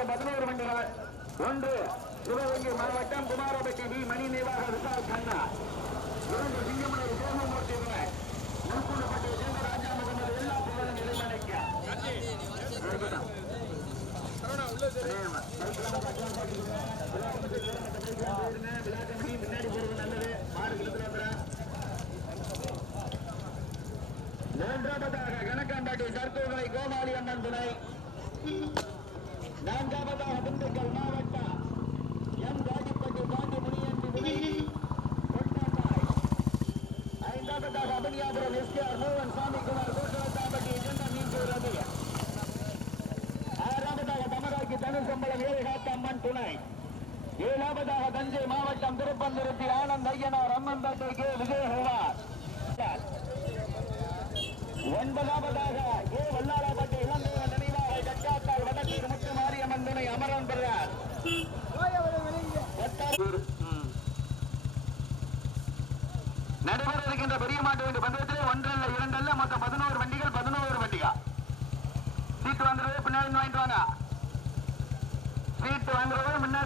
அடுத்த பதினோரு வண்டிகள் ஒன்று சிவகங்கை மாவட்டம் குமாரபட்டி வி மணி நிர்வாக விசால் கண்ணா. இரண்டு சிங்கமணி சோமமூர்த்தி முன்கூடப்பட்ட சேர்ந்த ராஜா முகமது எல்லா புகழும் இறைவனைக்க. முன்னாடி போறது நல்லது மாடு கிழத்துல மூன்றாவதாக கணக்காம்பட்டி கருத்தூர்களை கோமாளி அம்மன் துணை. ஐந்தாவதாக எஸ்கேஆர் மோகன் சாமிக்குமார் கோட்டவத்தாம்பட்டி ஜெண்டா மீன்பூர் ரவி. ஆறாவதாக தமராக்கி தனுசம்பளம் ஏழுகாத்த அம்மன் துணை. ஏழாவதாக தஞ்சை மாவட்டம் திருப்பந்திருத்தி ஆனந்த் ஐயனார் அம்மன்பேட்டை கே. விஜயகுமார். ஒன்பதாவதாக ஏ வல்லாரப்பட்டு நடைபெற இருக்கின்ற பெரிய மாட்டு வண்டி பந்தயத்திலே ஒன்றல்ல இரண்டல்ல மொத்தம் பதினோரு வண்டிகள் பதினோரு வண்டிகள். சீட்டு வாங்குறது பின்னாடி வாங்கிட்டு வாங்க. சீட்டு வாங்குறது முன்னாடி